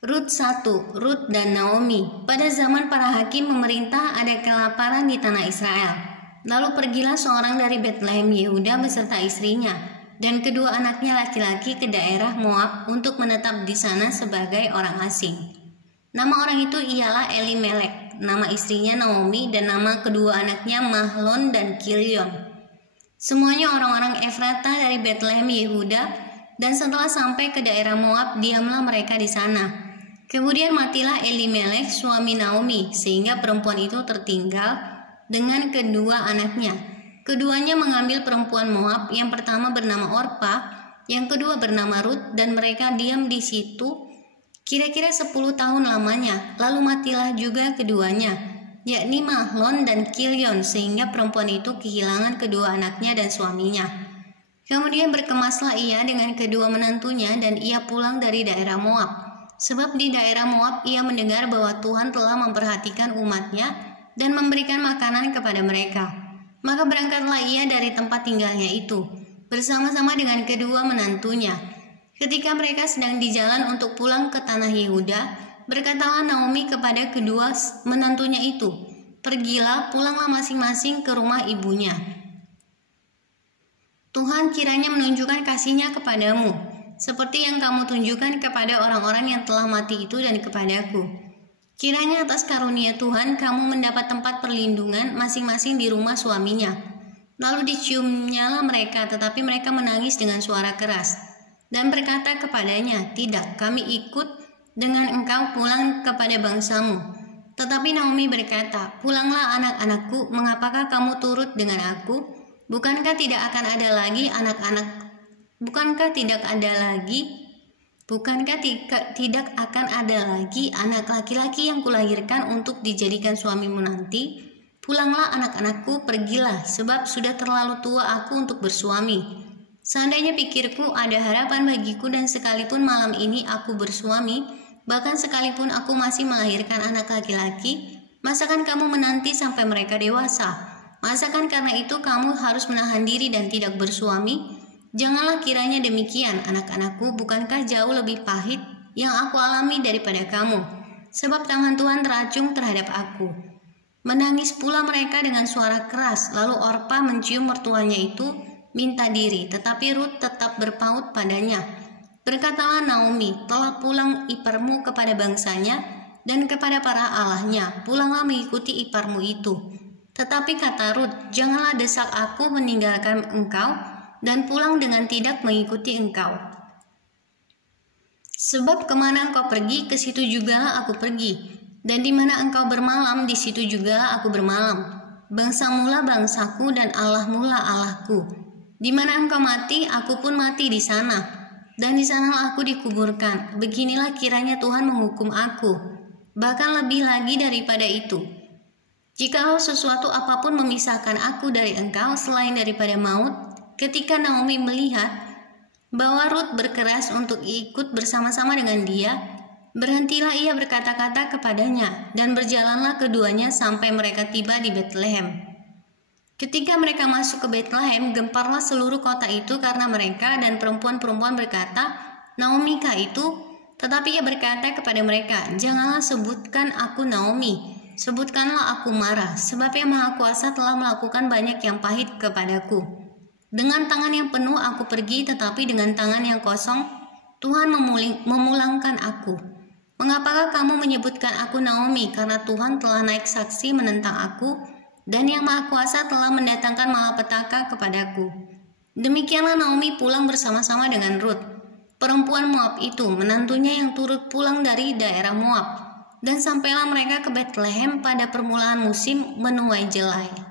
Rut 1. Rut dan Naomi. Pada zaman para hakim memerintah, ada kelaparan di tanah Israel. Lalu pergilah seorang dari Betlehem Yehuda beserta istrinya dan kedua anaknya laki-laki ke daerah Moab untuk menetap di sana sebagai orang asing. Nama orang itu ialah Elimelek, nama istrinya Naomi, dan nama kedua anaknya Mahlon dan Kilion. Semuanya orang-orang Efrata dari Betlehem Yehuda, dan setelah sampai ke daerah Moab, diamlah mereka di sana. Kemudian matilah Elimelek suami Naomi, sehingga perempuan itu tertinggal dengan kedua anaknya. Keduanya mengambil perempuan Moab, yang pertama bernama Orpa, yang kedua bernama Rut, dan mereka diam di situ kira-kira 10 tahun lamanya. Lalu matilah juga keduanya, yakni Mahlon dan Kilion, sehingga perempuan itu kehilangan kedua anaknya dan suaminya. Kemudian berkemaslah ia dengan kedua menantunya, dan ia pulang dari daerah Moab. Sebab di daerah Moab ia mendengar bahwa Tuhan telah memperhatikan umatnya dan memberikan makanan kepada mereka. Maka berangkatlah ia dari tempat tinggalnya itu, bersama-sama dengan kedua menantunya. Ketika mereka sedang di jalan untuk pulang ke tanah Yehuda, berkatalah Naomi kepada kedua menantunya itu, "Pergilah, pulanglah masing-masing ke rumah ibunya. Tuhan kiranya menunjukkan kasih-Nya kepadamu, seperti yang kamu tunjukkan kepada orang-orang yang telah mati itu dan kepadaku. Kiranya atas karunia Tuhan kamu mendapat tempat perlindungan masing-masing di rumah suaminya." Lalu diciumnyalah mereka, tetapi mereka menangis dengan suara keras dan berkata kepadanya, "Tidak, kami ikut dengan engkau pulang kepada bangsamu." Tetapi Naomi berkata, "Pulanglah anak-anakku, mengapakah kamu turut dengan aku? Bukankah tidak akan ada lagi tidak akan ada lagi anak laki-laki yang kulahirkan untuk dijadikan suamimu nanti? Pulanglah anak-anakku, pergilah, sebab sudah terlalu tua aku untuk bersuami. Seandainya pikirku ada harapan bagiku dan sekalipun malam ini aku bersuami, bahkan sekalipun aku masih melahirkan anak laki-laki, masakan kamu menanti sampai mereka dewasa? Masakan karena itu kamu harus menahan diri dan tidak bersuami? Janganlah kiranya demikian, anak-anakku, bukankah jauh lebih pahit yang aku alami daripada kamu? Sebab tangan Tuhan teracung terhadap aku." Menangis pula mereka dengan suara keras. Lalu Orpa mencium mertuanya itu, minta diri, tetapi Rut tetap berpaut padanya. Berkatalah Naomi, "Telah pulang iparmu kepada bangsanya dan kepada para allahnya. Pulanglah mengikuti iparmu itu." Tetapi kata Rut, "Janganlah desak aku meninggalkan engkau dan pulang dengan tidak mengikuti engkau. Sebab kemana engkau pergi, ke situ jugalah aku pergi, dan di mana engkau bermalam, di situ jugalah aku bermalam. Bangsamulah bangsaku dan Allahmulah Allahku. Di mana engkau mati, aku pun mati di sana, dan di sanalah aku dikuburkan. Beginilah kiranya Tuhan menghukum aku, bahkan lebih lagi daripada itu. Jikalau sesuatu apapun memisahkan aku dari engkau selain daripada maut." Ketika Naomi melihat bahwa Rut berkeras untuk ikut bersama-sama dengan dia, berhentilah ia berkata-kata kepadanya, dan berjalanlah keduanya sampai mereka tiba di Betlehem. Ketika mereka masuk ke Betlehem, gemparlah seluruh kota itu karena mereka, dan perempuan-perempuan berkata, "Naomi kah itu?" Tetapi ia berkata kepada mereka, "Janganlah sebutkan aku Naomi, sebutkanlah aku Mara, sebab Yang Maha Kuasa telah melakukan banyak yang pahit kepadaku. Dengan tangan yang penuh aku pergi, tetapi dengan tangan yang kosong Tuhan memulangkan aku. Mengapakah kamu menyebutkan aku Naomi? Karena Tuhan telah naik saksi menentang aku, dan Yang Maha Kuasa telah mendatangkan malapetaka kepadaku." Demikianlah Naomi pulang bersama-sama dengan Rut, perempuan Moab itu, menantunya yang turut pulang dari daerah Moab, dan sampailah mereka ke Betlehem pada permulaan musim menuai jelai.